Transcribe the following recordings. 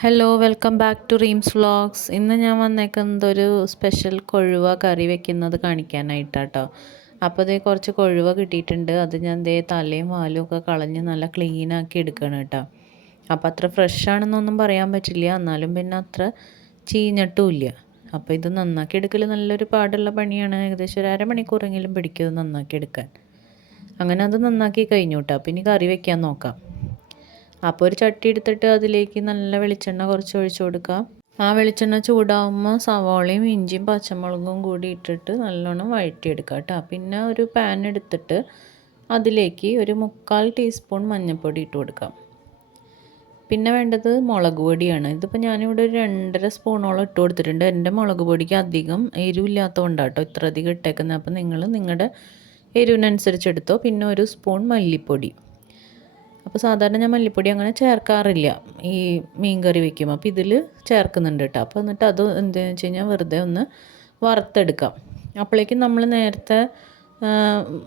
Hello welcome back to Reem's vlogs. ഇന്ന് ഞാൻ വന്നേക്കുന്നത് ഒരു സ്പെഷ്യൽ കൊഴുവ കറി വെക്കുന്നത് കാണിക്കാനായിട്ടാട്ടോ. അപ്പോൾ ഇതേ കുറച്ച് കൊഴുവ കിട്ടിയിട്ടുണ്ട്. അത് ഞാൻ ദേ തലയും വാലും ഒക്കെ കളഞ്ഞ് നല്ല ക്ലീനാക്കി എടുക്കണം കേട്ടോ. അപ്പോൾ അത്ര ഫ്രഷ് ആണെന്നൊന്നും പറയാൻ പറ്റില്ല, എന്നാലും പിന്നെ അത്ര ചീഞ്ഞിട്ടുമില്ല. അപ്പോൾ ഇത് നന്നാക്കി എടുക്കൽ നല്ലൊരു പാടുള്ള പണിയാണ്. ഏകദേശം ഒരു അരമണിക്കൂറെങ്കിലും പിടിക്കും ഇത് നന്നാക്കി എടുക്കാൻ. അങ്ങനെ അത് നന്നാക്കി കഴിഞ്ഞു കേട്ടോ. അപ്പോൾ ഇനി കറി വെക്കാൻ നോക്കാം. അപ്പോൾ ഒരു ചട്ടി എടുത്തിട്ട് അതിലേക്ക് നല്ല വെളിച്ചെണ്ണ കുറച്ച് ഒഴിച്ചു കൊടുക്കാം. ആ വെളിച്ചെണ്ണ ചൂടാകുമ്പോൾ സവാളയും ഇഞ്ചിയും പച്ചമുളകും കൂടി ഇട്ടിട്ട് നല്ലോണം വഴറ്റിയെടുക്കാം കേട്ടോ. പിന്നെ ഒരു പാൻ എടുത്തിട്ട് അതിലേക്ക് ഒരു 3/4 ടീസ്പൂൺ മഞ്ഞൾപ്പൊടി ഇട്ട് കൊടുക്കാം. പിന്നെ വേണ്ടത് മുളക് പൊടിയാണ്. ഇതിപ്പോൾ ഞാനിവിടെ ഒരു 2.5 സ്പൂണോളം ഇട്ട് കൊടുത്തിട്ടുണ്ട്. എൻ്റെ മുളക് പൊടിക്ക് അധികം എരിവില്ലാത്തതുകൊണ്ടാണ് കേട്ടോ ഇത്ര അധികം ഇട്ടേക്കുന്നത്. അപ്പോൾ നിങ്ങൾ നിങ്ങളുടെ എരിവിനനുസരിച്ച് എടുത്തോ. പിന്നെ ഒരു സ്പൂൺ മല്ലിപ്പൊടി. അപ്പോൾ സാധാരണ ഞാൻ മല്ലിപ്പൊടി അങ്ങനെ ചേർക്കാറില്ല ഈ മീൻ കറി വയ്ക്കും. അപ്പോൾ ഇതിൽ ചേർക്കുന്നുണ്ട് കേട്ടോ. അപ്പോൾ എന്നിട്ട് അത് എന്താണെന്ന് വെച്ച് കഴിഞ്ഞാൽ വെറുതെ ഒന്ന് വറുത്തെടുക്കാം. അപ്പോഴേക്കും നമ്മൾ നേരത്തെ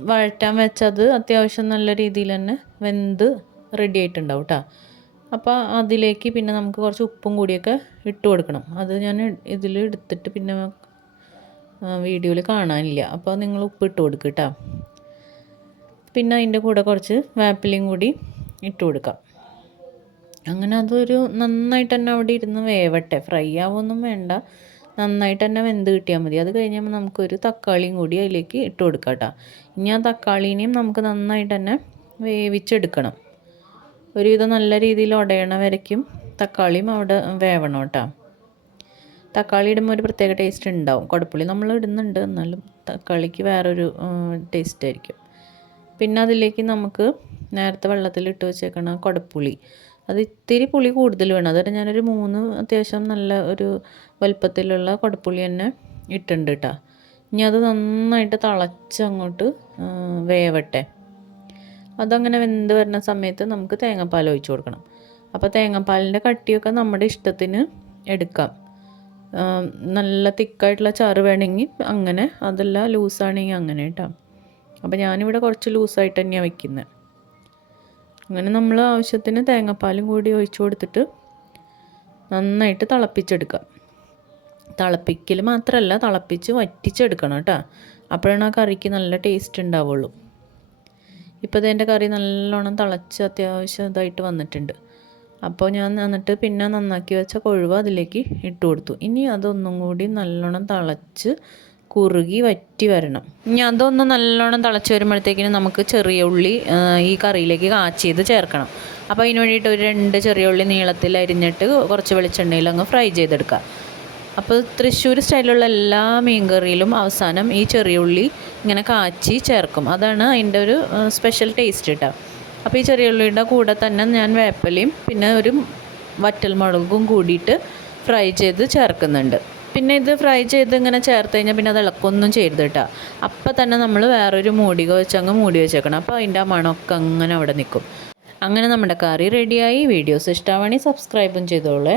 വഴറ്റാൻ വെച്ചത് അത്യാവശ്യം നല്ല രീതിയിൽ തന്നെ വെന്ത് റെഡി ആയിട്ടുണ്ടാവും കേട്ടോ. അപ്പോൾ അതിലേക്ക് പിന്നെ നമുക്ക് കുറച്ച് ഉപ്പും കൂടിയൊക്കെ ഇട്ട് കൊടുക്കണം. അത് ഞാൻ ഇതിൽ എടുത്തിട്ട് പിന്നെ വീഡിയോയിൽ കാണാനില്ല. അപ്പോൾ നിങ്ങൾ ഉപ്പ് ഇട്ട് കൊടുക്കുക കേട്ടോ. പിന്നെ അതിൻ്റെ കൂടെ കുറച്ച് വേപ്പിലയും കൂടി ഇട്ട് കൊടുക്കാം. അങ്ങനെ അതൊരു നന്നായിട്ട് തന്നെ അവിടെ ഇരുന്ന് വേവട്ടെ. ഫ്രൈ ആവുമൊന്നും വേണ്ട, നന്നായിട്ട് തന്നെ വെന്ത് കിട്ടിയാൽ മതി. അത് കഴിഞ്ഞപ്പോൾ നമുക്കൊരു തക്കാളിയും കൂടി അതിലേക്ക് ഇട്ട് കൊടുക്കാം കേട്ടോ. ഇനി ആ തക്കാളീനെയും നമുക്ക് നന്നായിട്ട് തന്നെ വേവിച്ചെടുക്കണം. ഒരുവിധം നല്ല രീതിയിൽ ഉടയണ വരയ്ക്കും തക്കാളിയും അവിടെ വേവണം കേട്ടോ. തക്കാളി ഇടുമ്പോൾ ഒരു പ്രത്യേക ടേസ്റ്റ് ഉണ്ടാവും. കുടപ്പുളി നമ്മൾ ഇടുന്നുണ്ട്, എന്നാലും തക്കാളിക്ക് വേറൊരു ടേസ്റ്റ് ആയിരിക്കും. പിന്നെ അതിലേക്ക് നമുക്ക് നേരത്തെ വെള്ളത്തിലിട്ട് വെച്ചേക്കണം കുടപ്പുളി. അത് ഇത്തിരി പുളി കൂടുതൽ വേണം. അതായത് ഞാനൊരു 3 അത്യാവശ്യം നല്ല ഒരു വലുപ്പത്തിലുള്ള കുടപ്പുളി തന്നെ ഇട്ടുണ്ട് കേട്ടോ. ഇനി അത് നന്നായിട്ട് തിളച്ചങ്ങോട്ട് വേവട്ടെ. അതങ്ങനെ വെന്ത് വരുന്ന സമയത്ത് നമുക്ക് തേങ്ങാപ്പാൽ ഒഴിച്ച് കൊടുക്കണം. അപ്പോൾ തേങ്ങാപ്പാലിൻ്റെ കട്ടിയൊക്കെ നമ്മുടെ ഇഷ്ടത്തിന് എടുക്കാം. നല്ല തിക്കായിട്ടുള്ള ചാറ് വേണമെങ്കിൽ അങ്ങനെ, അതല്ല ലൂസാണെങ്കിൽ അങ്ങനെ കേട്ടോ. അപ്പോൾ ഞാനിവിടെ കുറച്ച് ലൂസായിട്ട് തന്നെയാണ് വയ്ക്കുന്നത്. അങ്ങനെ നമ്മൾ ആവശ്യത്തിന് തേങ്ങാപ്പാലും കൂടി ഒഴിച്ച് കൊടുത്തിട്ട് നന്നായിട്ട് തിളപ്പിച്ചെടുക്കാം. തിളപ്പിക്കൽ മാത്രമല്ല, തിളപ്പിച്ച് വറ്റിച്ചെടുക്കണം കേട്ടോ. അപ്പോഴാണ് ആ കറിക്ക് നല്ല ടേസ്റ്റ് ഉണ്ടാവുള്ളൂ. ഇപ്പോൾ ഇതിൻ്റെ കറി നല്ലോണം തിളച്ച് അത്യാവശ്യം ഇതായിട്ട് വന്നിട്ടുണ്ട്. അപ്പോൾ ഞാൻ എന്നിട്ട് പിന്നെ നന്നാക്കി വെച്ച കൊഴുവ അതിലേക്ക് ഇട്ട് കൊടുത്തു. ഇനി അതൊന്നും കൂടി നല്ലോണം തിളച്ച് കുറുകി വറ്റി വരണം. ഇനി അതൊന്ന് നല്ലോണം തിളച്ച് വരുമ്പോഴത്തേക്കിനും നമുക്ക് ചെറിയ ഉള്ളി ഈ കറിയിലേക്ക് കാച്ചിയത് ചേർക്കണം. അപ്പോൾ അതിന് വേണ്ടിയിട്ട് ഒരു 2 ചെറിയ ഉള്ളി നീളത്തിൽ അരിഞ്ഞിട്ട് കുറച്ച് വെളിച്ചെണ്ണയിൽ അങ്ങ് ഫ്രൈ ചെയ്തെടുക്കുക. അപ്പോൾ തൃശ്ശൂർ സ്റ്റൈലിലുള്ള എല്ലാ മീൻ കറിയിലും അവസാനം ഈ ചെറിയ ഉള്ളി ഇങ്ങനെ കാച്ചി ചേർക്കും. അതാണ് അതിൻ്റെ ഒരു സ്പെഷ്യൽ ടേസ്റ്റ് കേട്ടോ. അപ്പോൾ ഈ ചെറിയ ഉള്ളിയുടെ കൂടെ തന്നെ ഞാൻ വേപ്പിലയും പിന്നെ ഒരു വറ്റൽമുളകും കൂടിയിട്ട് ഫ്രൈ ചെയ്ത് ചേർക്കുന്നുണ്ട്. പിന്നെ ഇത് ഫ്രൈ ചെയ്ത് ഇങ്ങനെ ചേർത്ത് കഴിഞ്ഞാൽ പിന്നെ അത് ഇളക്കൊന്നും ചെയ്യരുത് കേട്ടോ. അപ്പം തന്നെ നമ്മൾ വേറൊരു മൂടിക വെച്ച് അങ്ങ് മൂടി വെച്ചേക്കണം. അപ്പോൾ അതിൻ്റെ ആ മണമൊക്കെ അങ്ങനെ അവിടെ നിൽക്കും. അങ്ങനെ നമ്മുടെ കറി റെഡിയായി. വീഡിയോസ് ഇഷ്ടമാണെങ്കിൽ സബ്സ്ക്രൈബും ചെയ്തോളേ.